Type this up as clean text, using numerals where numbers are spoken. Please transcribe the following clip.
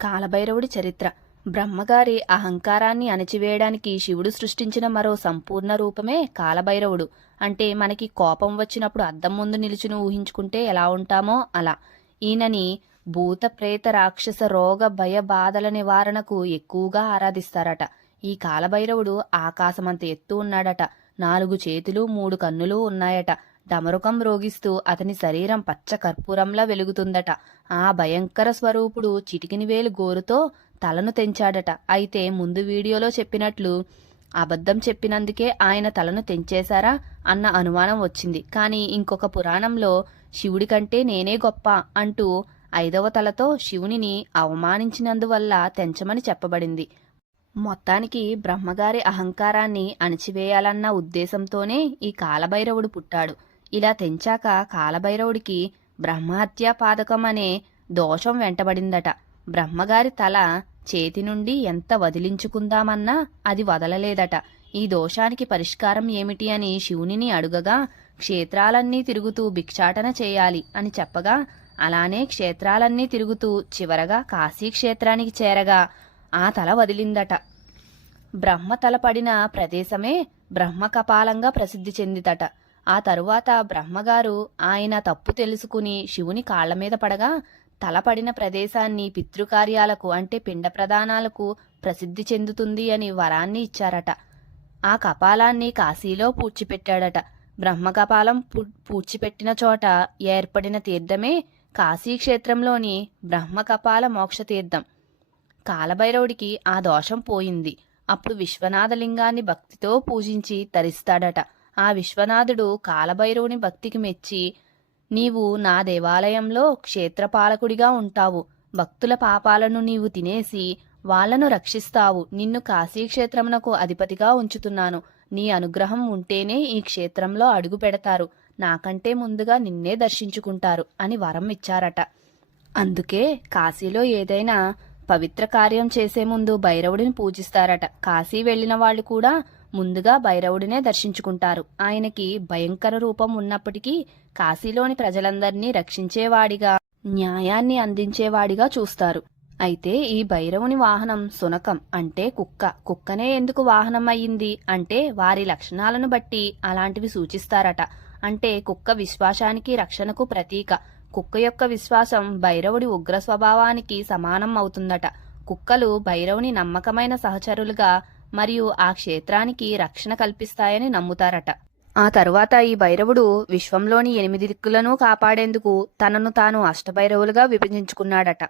కాలభైరవుడి చరిత్ర. బ్రహ్మగారి అహంకారాన్ని అణచివేయడానికి శివుడు సృష్టించిన మరో సంపూర్ణ రూపమే కాలభైరవుడు. అంటే మనకి కోపం వచ్చినప్పుడు అద్దం ముందు నిలుచుని ఊహించుకుంటే ఎలా ఉంటామో అలా. ఈయనని భూత ప్రేత రాక్షస రోగ భయ బాధల నివారణకు ఎక్కువగా ఆరాధిస్తారట. ఈ కాలభైరవుడు ఆకాశమంత ఎత్తు ఉన్నాడట. 4 చేతులు 3 కన్నులు ఉన్నాయట. డమరుకం రోగిస్తూ అతని శరీరం పచ్చ కర్పూరంలా వెలుగుతుందట. ఆ భయంకర స్వరూపుడు చిటికిని వేలు గోరుతో తలను తెంచాడట. అయితే ముందు వీడియోలో చెప్పినట్లు అబద్ధం చెప్పినందుకే ఆయన తలను తెంచేశారా అన్న అనుమానం వచ్చింది. కానీ ఇంకొక పురాణంలో శివుడి కంటే నేనే గొప్ప అంటూ 5వ తలతో శివునిని అవమానించినందువల్ల తెంచమని చెప్పబడింది. మొత్తానికి బ్రహ్మగారి అహంకారాన్ని అణచివేయాలన్న ఉద్దేశంతోనే ఈ కాలభైరవుడు పుట్టాడు. ఇలా తెంచాక కాలభైరవుడికి బ్రహ్మహత్యా పాదకం అనే దోషం వెంటబడిందట. బ్రహ్మగారి తల చేతి నుండి ఎంత వదిలించుకుందామన్నా అది వదలలేదట. ఈ దోషానికి పరిష్కారం ఏమిటి అని శివునిని అడుగగా క్షేత్రాలన్నీ తిరుగుతూ భిక్షాటన చేయాలి అని చెప్పగా అలానే క్షేత్రాలన్నీ తిరుగుతూ చివరగా కాశీక్షేత్రానికి చేరగా ఆ తల వదిలిందట. బ్రహ్మ తల పడిన ప్రదేశమే బ్రహ్మకపాలంగా ప్రసిద్ధి చెందితట. ఆ తరువాత బ్రహ్మగారు ఆయన తప్పు తెలుసుకుని శివుని కాళ్ల మీద పడగా తలపడిన ప్రదేశాన్ని పితృకార్యాలకు అంటే పిండ ప్రదానాలకు ప్రసిద్ధి చెందుతుంది అని వరాన్ని ఇచ్చారట. ఆ కపాలాన్ని కాశీలో పూడ్చిపెట్టాడట. బ్రహ్మకపాలం పూడ్చిపెట్టిన చోట ఏర్పడిన తీర్థమే కాశీక్షేత్రంలోని బ్రహ్మకపాల మోక్షతీర్థం. కాలభైరవుడికి ఆ దోషం పోయింది. అప్పుడు విశ్వనాథలింగాన్ని భక్తితో పూజించి తరిస్తాడట. ఆ విశ్వనాథుడు కాలభైరవుని భక్తికి మెచ్చి, నీవు నా దేవాలయంలో క్షేత్రపాలకుడిగా ఉంటావు, భక్తుల పాపాలను నీవు తినేసి వాళ్లను రక్షిస్తావు, నిన్ను కాశీక్షేత్రమునకు అధిపతిగా ఉంచుతున్నాను, నీ అనుగ్రహం ఉంటేనే ఈ క్షేత్రంలో అడుగు పెడతారు, నాకంటే ముందుగా నిన్నే దర్శించుకుంటారు అని వరం ఇచ్చారట. అందుకే కాశీలో ఏదైనా పవిత్ర కార్యం చేసే ముందు భైరవుడిని పూజిస్తారట. కాశీ వెళ్లిన వాళ్ళు కూడా ముందుగా భైరవుడినే దర్శించుకుంటారు. ఆయనకి భయంకర రూపం ఉన్నప్పటికీ కాశీలోని ప్రజలందరినీ రక్షించేవాడిగా, న్యాయాన్ని అందించేవాడిగా చూస్తారు. అయితే ఈ భైరవుని వాహనం శునకం అంటే కుక్క. కుక్కనే ఎందుకు వాహనం అయ్యింది అంటే వారి లక్షణాలను బట్టి అలాంటివి సూచిస్తారట. అంటే కుక్క విశ్వాసానికి రక్షణకు ప్రతీక. కుక్క యొక్క విశ్వాసం భైరవుడి ఉగ్ర స్వభావానికి సమానం అవుతుందట. కుక్కలు భైరవుని నమ్మకమైన సహచరులుగా మరియు ఆ క్షేత్రానికి రక్షణ కల్పిస్తాయని నమ్ముతారట. ఆ తరువాత ఈ భైరవుడు విశ్వంలోని 8 దిక్కులను కాపాడేందుకు తనను తాను అష్టభైరవులుగా విభజించుకున్నాడట.